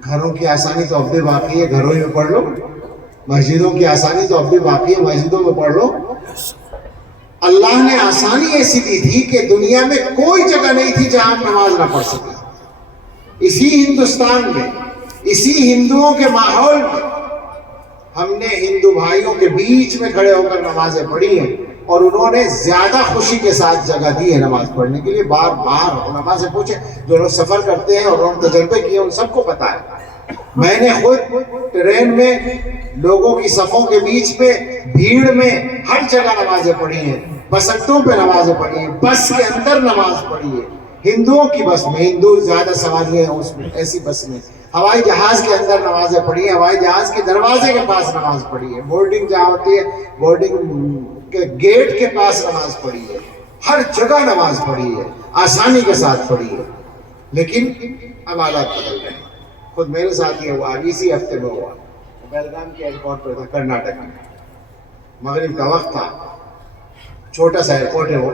گھروں کی آسانی تو اب بھی باقی ہے، گھروں میں پڑھ لو۔ مسجدوں کی آسانی تو اب بھی باقی ہے، مسجدوں میں پڑھ لو۔ اللہ نے آسانی ایسی دی تھی کہ دنیا میں کوئی جگہ نہیں تھی جہاں ہم نماز نہ پڑھ سکیں۔ اسی ہندوستان میں، اسی ہندوؤں کے ماحول میں ہم نے ہندو بھائیوں کے بیچ میں کھڑے ہو کر نمازیں پڑھی ہیں، اور انہوں نے زیادہ خوشی کے ساتھ جگہ دی ہے نماز پڑھنے کے لیے۔ بار بار نمازیں پوچھیں، جو لوگ سفر کرتے ہیں اور انہوں نے تجربے کیے ان سب کو پتا ہے۔ میں نے خود ٹرین میں لوگوں کی صفوں کے بیچ میں، بھیڑ میں، ہر جگہ نمازیں پڑھی ہیں۔ بس اڈوں پہ نمازیں پڑھی ہیں، بس کے اندر نماز پڑھی ہے، ہندوؤں کی بس میں، ہندو زیادہ سواریاں ہیں اس میں، ایسی بس میں، ہوائی جہاز کے اندر نمازیں پڑھی ہیں، ہوائی جہاز کے دروازے کے پاس نماز پڑھی ہے، بورڈنگ جہاں ہوتی ہے بورڈنگ کے گیٹ کے پاس نماز پڑھی ہے، ہر جگہ نماز پڑھی ہے، آسانی کے ساتھ پڑھی ہے۔ لیکن اب حالات بدل گئے۔ خود میرے ساتھ یہ ہوا، اسی ہفتے میں ہوا، بیلگام کے ایئرپورٹ پہ تھا، کرناٹک میں، مغرب کا وقت تھا، چھوٹا سا ایئرپورٹ ہے وہ۔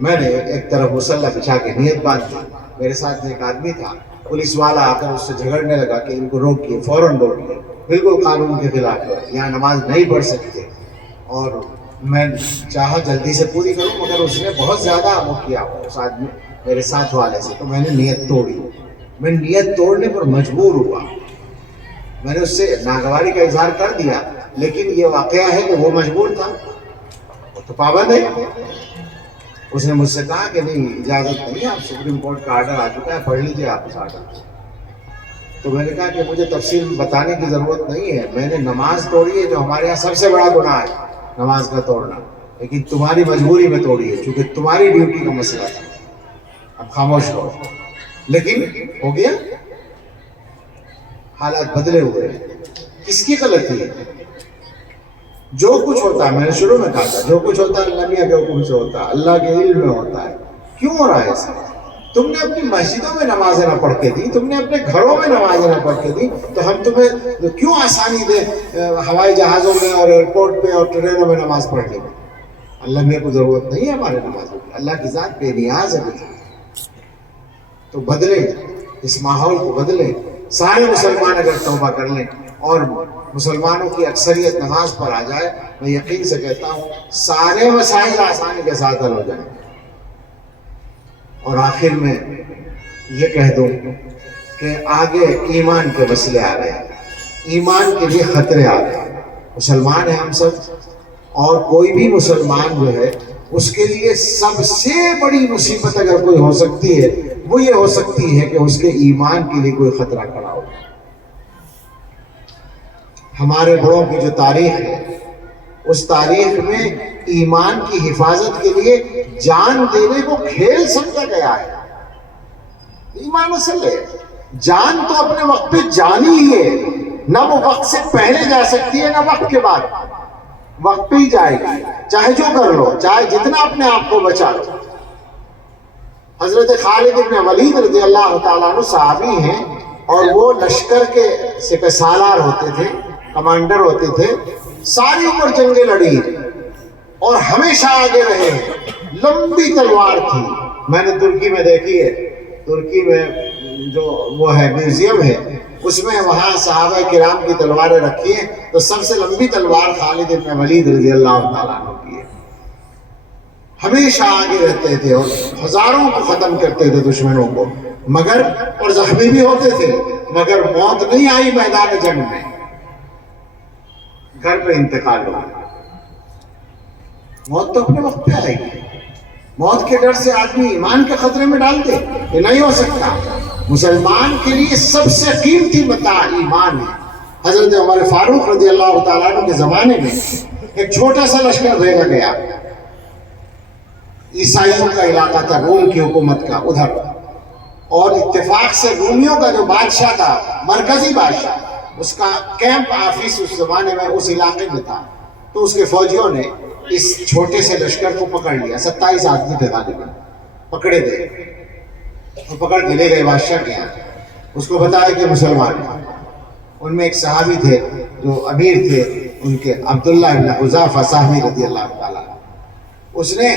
میں نے ایک طرف مسلح بچھا کے نیت باندھ دی، میرے ساتھ ایک آدمی تھا، پولیس والا آ کر اس سے جھگڑنے لگا کہ ان کو روکیے، فوراً روکیے، بالکل قانون کے خلاف ہے، یہاں نماز نہیں پڑھ سکتے۔ اور میں چاہا جلدی سے پوری کروں، مگر اس نے بہت زیادہ وہ کیا اس آدمی میرے ساتھ والے سے، تو میں نے نیت توڑی۔ میں نیت توڑنے پر مجبور ہوا، میں نے اس سے ناگواری کا اظہار کر دیا، لیکن یہ واقعہ ہے کہ وہ مجبور تھا، تو پابند ہے. اس نے مجھ سے کہا کہ نہیں اجازت نہیں ہے، آپ سپریم کورٹ کا آرڈر آ چکا ہے، پڑھ لیجیے آپ اس آرڈر کو. تو میں نے کہا کہ مجھے تفصیل بتانے کی ضرورت نہیں ہے، میں نے نماز توڑی ہے جو ہمارے یہاں سب سے بڑا گناہ ہے نماز کا توڑنا، لیکن تمہاری مجبوری میں توڑی ہے چونکہ تمہاری ڈیوٹی کا مسئلہ تھا. اب خاموش رہو. لیکن ہو گیا، حالات بدلے ہوئے. کس کی غلطی ہے؟ جو کچھ ہوتا ہے، میں نے شروع میں کہا تھا جو کچھ ہوتا ہے اللہ میاں کے حکم سے ہوتا ہے، اللہ کے علم میں ہوتا ہے. کیوں ہو رہا ہے ایسا؟ تم نے اپنی مسجدوں میں نمازیں نہ پڑھ کے دی، تم نے اپنے گھروں میں نمازیں نہ پڑھ کے دی، تو ہم تمہیں کیوں آسانی دیں ہوائی جہازوں میں اور ایئرپورٹ پہ اور ٹرینوں میں نماز پڑھنے میں؟ اللہ میاں کو ضرورت نہیں ہے ہمارے نمازوں کی، اللہ کی ذات بے نیاز ہے. تو بدلیں، اس ماحول کو بدلیں. سارے مسلمان اگر توبہ کر لیں اور مسلمانوں کی اکثریت نماز پر آ جائے، میں یقین سے کہتا ہوں سارے مسائل آسانی کے ساتھ حل ہو جائیں. اور آخر میں یہ کہہ دوں کہ آگے ایمان کے مسئلے آ رہے ہیں، ایمان کے لیے خطرے آ رہے ہیں. مسلمان ہیں ہم سب، اور کوئی بھی مسلمان جو ہے اس کے لیے سب سے بڑی مصیبت اگر کوئی ہو سکتی ہے وہ یہ ہو سکتی ہے کہ اس کے ایمان کے لیے کوئی خطرہ کھڑا ہو. ہمارے بڑوں کی جو تاریخ ہے اس تاریخ میں ایمان کی حفاظت کے لیے جان دینے کو کھیل سمجھا گیا ہے. ایمان اصل ہے، جان تو اپنے وقت پہ جانی ہی ہے، نہ وہ وقت سے پہلے جا سکتی ہے نہ وقت کے بعد، وقت پہ ہی جائے گی، چاہے جو کر لو، چاہے جتنا اپنے آپ کو بچا لو. حضرت خالد بن ولید رضی اللہ تعالیٰ عنہ صحابی ہیں، اور وہ لشکر کے سپہ سالار ہوتے تھے، کمانڈر ہوتے تھے، ساری عمر جنگیں لڑی اور ہمیشہ آگے رہے ہیں. لمبی تلوار تھی، میں نے ترکی میں دیکھی ہے، ترکی میں جو وہ ہے میوزیم ہے اس میں وہاں صحابہ کرام کی تلواریں رکھی ہیں، تو سب سے لمبی تلوار خالد بن ولید رضی اللہ تعالیٰ عنہ کی ہے. ہمیشہ آگے رہتے تھے اور ہزاروں کو ختم کرتے تھے دشمنوں کو، مگر اور زخمی بھی ہوتے تھے، مگر موت نہیں آئی میدان جنگ میں، گھر پہ انتقال ہو گیا. موت تو اپنے وقت پہ آئے گی. موت کے ڈر سے آدمی ایمان کے خطرے میں ڈال دے، یہ نہیں ہو سکتا. مسلمان کے لیے سب سے قیمتی متاع ایمان ہے. حضرت عمر فاروق رضی اللہ تعالیٰ عنہ کے زمانے میں ایک چھوٹا سا لشکر بھیجا گیا، عیسائیوں کا علاقہ تھا، روم کی حکومت کا ادھر، اور اتفاق سے رومیوں کا جو بادشاہ تھا، مرکزی بادشاہ، اس کا کیمپ آفس اس زمانے میں اس علاقے میں تھا. تو اس کے فوجیوں نے اس چھوٹے سے لشکر کو پکڑ لیا، 27 آدمی تھے غالباً، پکڑے گئے اور پکڑ کے لے گئے بادشاہ کے یہاں. اس کو بتایا کہ مسلمان ہیں. ان میں ایک صحابی تھے جو امیر تھے ان کے، عبداللہ ابن حذافہ صحابی رضی اللہ تعالیٰ. اس نے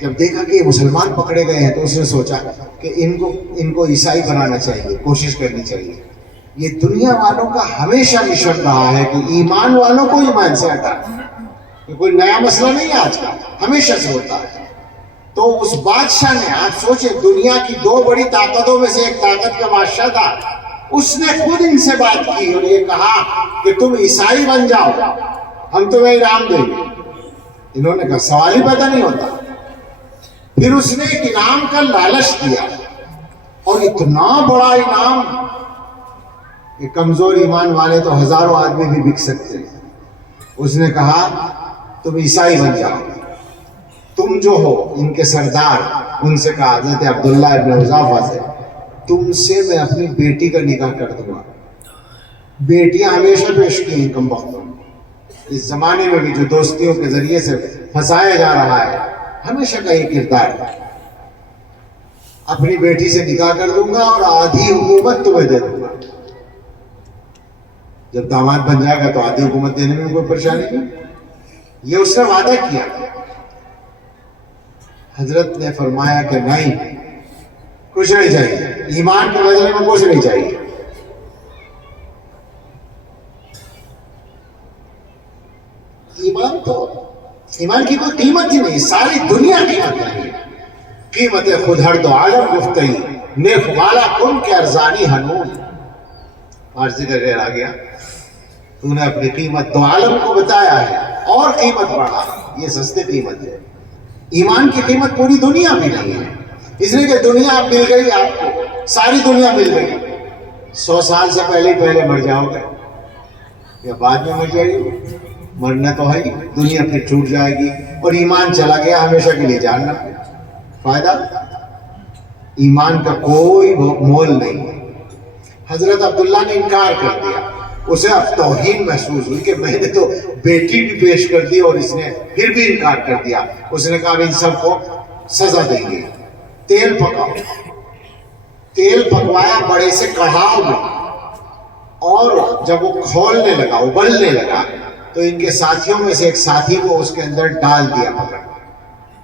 جب دیکھا کہ یہ مسلمان پکڑے گئے ہیں تو اس نے سوچا کہ ان کو عیسائی بنانا چاہیے، کوشش کرنی چاہیے. یہ دنیا والوں کا ہمیشہ مشن رہا ہے کہ ایمان والوں کو ایمان سے ہٹانا. یہ کوئی نیا مسئلہ نہیں ہے آج کا، ہمیشہ سے ہوتا ہے. تو اس بادشاہ نے، آپ سوچیں دنیا کی 2 بڑی طاقتوں میں سے ایک طاقت کا بادشاہ تھا، اس نے خود ان سے بات کی اور یہ کہا کہ تم عیسائی بن جاؤ، ہم تمہیں انعام دیں گے. انہوں نے کہا سوال ہی پیدا نہیں ہوتا. پھر اس نے ایک انعام کا لالچ دیا، اور اتنا بڑا انعام کہ کمزور ایمان والے تو ہزاروں آدمی بھی بک سکتے ہیں. اس نے کہا تم عیسائی بن جاؤ، تم جو ہو ان کے سردار، ان سے کہا حضرت عبداللہ ابن حذافہ سے، تم سے میں اپنی بیٹی کا نکاح کر دوں گا. بیٹیاں ہمیشہ پیش کی ہیں کم وقتوں میں، اس زمانے میں بھی جو دوستیوں کے ذریعے سے پھنسایا جا رہا ہے، ہمیشہ کا یہ کردار ہے. اپنی بیٹی سے نکاح کر دوں گا اور آدھی حکومت تمہیں دے دوں گا. جب داماد بن جائے گا تو آدھی حکومت دینے میں کوئی پریشانی نہیں. یہ اس نے وعدہ کیا. حضرت نے فرمایا کہ نہیں، کچھ نہیں چاہیے، ایمان کے بدلے میں کچھ نہیں چاہیے. ایمان کی کوئی قیمت ہی نہیں، ساری دنیا قیمت نہیں. قیمت خود ہر دو عالم گفتگی، نیک والا کن کے ارزانی حنون. فارسی کا غیر آ گیا، تو نے اپنی قیمت دو عالم کو بتایا ہے، اور قیمت بڑھا. یہ سستے قیمت ہے. ایمان کی قیمت پوری دنیا میں نہیں ہے، اس لیے کہ دنیا مل گئی آپ کو، ساری دنیا مل گئی. 100 سال سے پہلے مر جاؤ گے یا بعد میں مر جائے گی؟ مرنا تو ہے ہی. دنیا پھر چھوٹ جائے گی اور ایمان چلا گیا ہمیشہ کے لیے جاننا. فائدہ ایمان کا کوئی مول نہیں. حضرت عبداللہ نے انکار کر دیا. اسے اب توہین محسوس ہوئی کہ میں نے تو بیٹی بھی پیش کر دی اور اس نے پھر بھی انکار کر دیا. اس نے کہا ان سب کو سزا دیں گے. تیل پکاؤ. تیل پکوایا بڑے سے کڑھاؤ میں، اور جب وہ کھولنے لگا، ابلنے لگا، تو ان کے ساتھیوں میں سے ایک ساتھی کو اس کے اندر ڈال دیا پکڑ.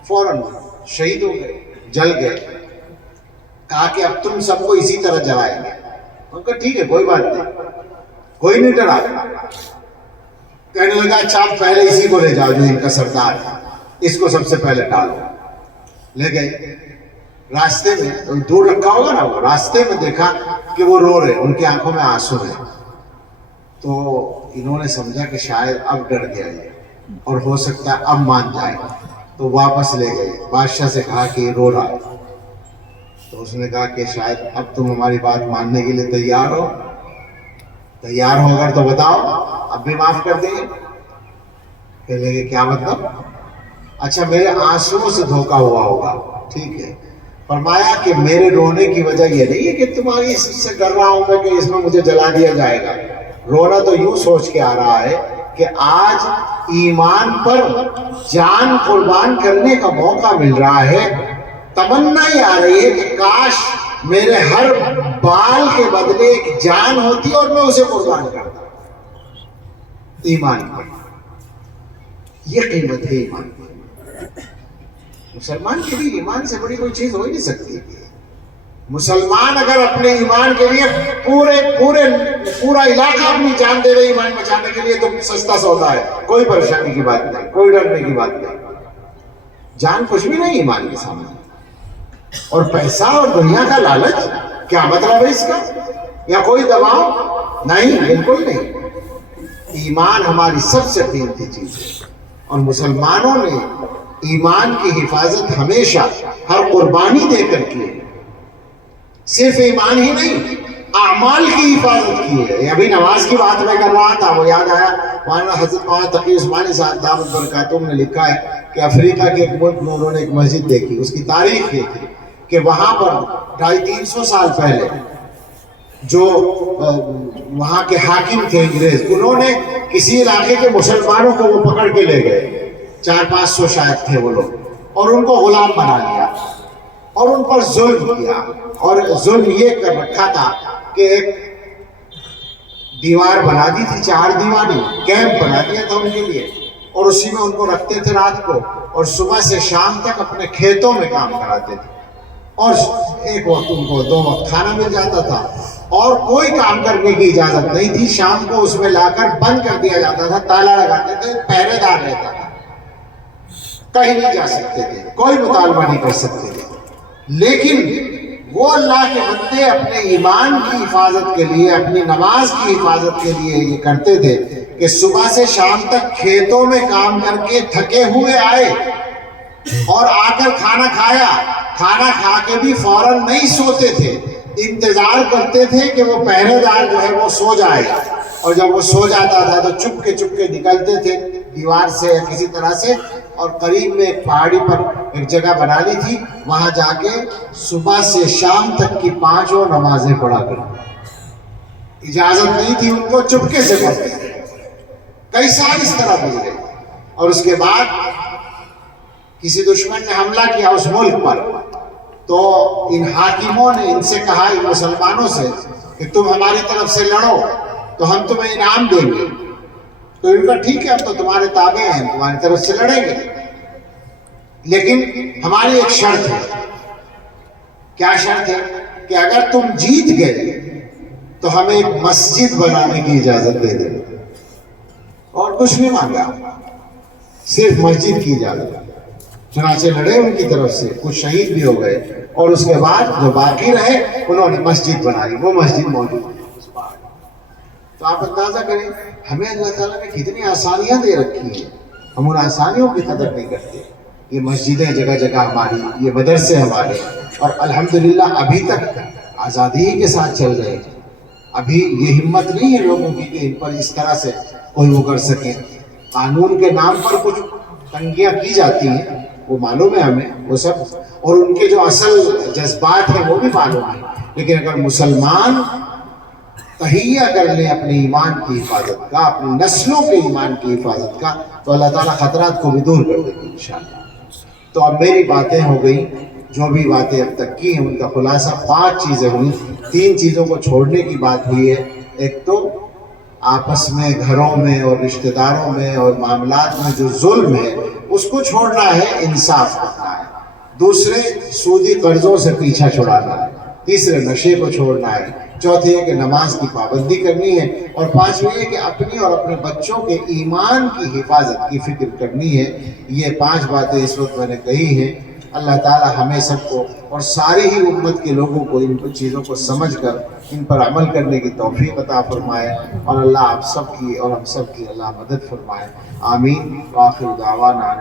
فوراً شہید ہو گئے، جل گئے. کہا کہ اب تم سب کو اسی طرح جلائیں گے. ان کا ٹھیک ہے کوئی بات نہیں، کوئی نہیں ڈرا. کہنے لگا اچھا آپ پہلے اسی کو لے جاؤ جو ان کا سردار ہے، اس کو سب سے پہلے ڈالو. لے گئے. راستے میں دور رکھا ہوگا نا، وہ راستے میں دیکھا کہ وہ رو رہے، ان کی آنکھوں میں آنسو ہیں. تو انہوں نے سمجھا کہ شاید اب ڈر گیا ہے اور ہو سکتا ہے اب مان جائے. تو واپس لے گئے. بادشاہ سے کہا کہ یہ رو رہا ہے. تو اس نے کہا کہ شاید اب تم ہماری بات ماننے کے لیے تیار ہو. تیار ہو اگر تو بتاؤ، اب بھی معاف کر دیں گے. کہنے لگے کیا مطلب؟ اچھا میرے آنسوؤں سے دھوکا ہوا ہوگا، ٹھیک ہے. فرمایا کہ میرے رونے کی وجہ یہ نہیں ہے کہ تمہاری اس سے ڈر رہا ہوں میں کہ اس میں مجھے جلا دیا جائے گا. رونا تو یوں سوچ کے آ رہا ہے کہ آج ایمان پر جان قربان کرنے کا موقع مل رہا ہے. تمنا یہ آ رہی ہے کہ کاش میرے ہر بال کے بدلے ایک جان ہوتی اور میں اسے قربان کرتا. ایمان پر یہ قیمت ہے. ایمان مسلمان کے لیے ایمان سے بڑی کوئی چیز ہو ہی نہیں سکتی. مسلمان اگر اپنے ایمان کے لیے پورا علاقہ اپنی جان دے رہے ایمان بچانے کے لیے تو سستا سودا ہے. کوئی پریشانی کی بات نہیں، کوئی ڈرنے کی بات نہیں. جان کچھ بھی نہیں ایمان کے سامنے. اور پیسہ اور دنیا کا لالچ کیا مطلب ہے اس کا؟ یا کوئی دباؤ؟ نہیں، بالکل نہیں. ایمان ہماری سب سے قیمتی چیز ہے اور مسلمانوں نے ایمان کی حفاظت ہمیشہ ہر قربانی دے کر کی ہے. صرف ایمان ہی نہیں، اعمال کی حفاظت کی ہے. ابھی نماز کی بات میں کر رہا تھا، وہ یاد آیا. مولانا حضرت مولانا تقی عثمانی صاحب دامت برکاتہم نے لکھا ہے کہ افریقہ کے ایک ملک میں انہوں نے ایک مسجد دیکھی. اس کی تاریخ دیکھی کہ وہاں پر 250-300 سال پہلے جو وہاں کے حاکم تھے انگریز، انہوں نے کسی علاقے کے مسلمانوں کو وہ پکڑ کے لے گئے. 400-500 شاید تھے وہ لوگ، اور ان کو غلام بنا لیا اور ان پر ظلم کیا. اور ظلم یہ کر رکھا تھا کہ ایک دیوار بنا دی تھی، 4 دیواری کیمپ بنا دیا تھا ان کے لیے، اور اسی میں ان کو رکھتے تھے رات کو، اور صبح سے شام تک اپنے کھیتوں میں کام کراتے تھے. اور ایک وقت ان کو 2 وقت کھانا مل جاتا تھا اور کوئی کام کرنے کی اجازت نہیں تھی. شام کو اس میں لا کر بند کر دیا جاتا تھا، تالا لگاتے تھے، پہرے دار رہتا تھا. کہیں نہیں جا سکتے تھے، کوئی مطالبہ نہیں کر سکتے تھے. لیکن وہ اللہ کے بندے اپنے ایمان کی حفاظت کے لیے، اپنی نماز کی حفاظت کے لیے یہ کرتے تھے کہ صبح سے شام تک کھیتوں میں کام کر کے تھکے ہوئے آئے اور آ کر کھانا کھایا. کھانا کھا کے بھی فوراً نہیں سوتے تھے، انتظار کرتے تھے کہ وہ پہرے دار جو ہے وہ سو جائے. اور جب وہ سو جاتا تھا تو چپ کے نکلتے تھے دیوار سے یا کسی طرح سے، اور قریب میں ایک پہاڑی پر ایک جگہ بنا لی تھی، وہاں جا کے صبح سے شام تک کی 5 نمازیں پڑھا کرتے. اجازت نہیں تھی ان کو، چپکے سے پڑھتے تھے. کئی سال اس طرح گزرے. اور اس کے بعد کسی دشمن نے حملہ کیا اس ملک پر، تو ان حاکموں نے ان سے کہا، ان مسلمانوں سے، کہ تم ہماری طرف سے لڑو تو ہم تمہیں انعام دیں گے. تو ان کا ٹھیک ہے، ہم تو تمہارے تابع ہیں، تمہاری طرف سے لڑیں گے، لیکن ہماری ایک شرط ہے. کیا شرط ہے؟ کہ اگر تم جیت گئے تو ہمیں ایک مسجد بنانے کی اجازت دے دیں. اور کچھ نہیں مانگا، صرف مسجد کی اجازت. چنانچہ لڑے ان کی طرف سے، کچھ شہید بھی ہو گئے، اور اس کے بعد جو باقی رہے انہوں نے مسجد بنائی. وہ مسجد موجود ہے. تو آپ اندازہ کریں ہمیں اللہ تعالیٰ نے کتنی آسانیاں دے رکھی ہیں. ہم ان آسانیوں کی قدر نہیں کرتے. یہ مسجدیں جگہ جگہ ہماری, یہ مدرسے ہمارے, اور الحمدللہ ابھی تک آزادی کے ساتھ چل رہے ہیں. ابھی یہ ہمت نہیں ہے لوگوں کی کہ ان پر اس طرح سے کوئی وہ کر سکے. قانون کے نام پر کچھ تنگیاں کی جاتی ہیں, وہ معلوم ہے ہمیں وہ سب, اور ان کے جو اصل جذبات ہیں وہ بھی معلوم ہیں. لیکن اگر مسلمان تہیہ کر لیں اپنے ایمان کی حفاظت کا, اپنی نسلوں کے ایمان کی حفاظت کا, تو اللہ تعالیٰ خطرات کو بھی دور کر دیں گے انشاءاللہ. تو اب میری باتیں ہو گئی, جو بھی باتیں اب تک کی ہیں ان کا خلاصہ 5 چیزیں ہوئی. 3 چیزوں کو چھوڑنے کی بات ہوئی ہے. ایک تو آپس میں, گھروں میں اور رشتہ داروں میں اور معاملات میں جو ظلم ہے اس کو چھوڑنا ہے, انصاف کرنا ہے. دوسرے سودی قرضوں سے پیچھا چھڑانا ہے. تیسرے نشے کو چھوڑنا ہے. چوتھے ہے کہ نماز کی پابندی کرنی ہے. اور 5ویں ہے کہ اپنی اور اپنے بچوں کے ایمان کی حفاظت کی فکر کرنی ہے. یہ 5 باتیں اس وقت میں نے کہی ہیں. اللہ تعالی ہمیں سب کو اور ساری ہی امت کے لوگوں کو ان چیزوں کو سمجھ کر ان پر عمل کرنے کی توفیق عطا فرمائے, اور اللہ آپ سب کی اور ہم سب کی اللہ مدد فرمائے. آمین. وآخر دعوانا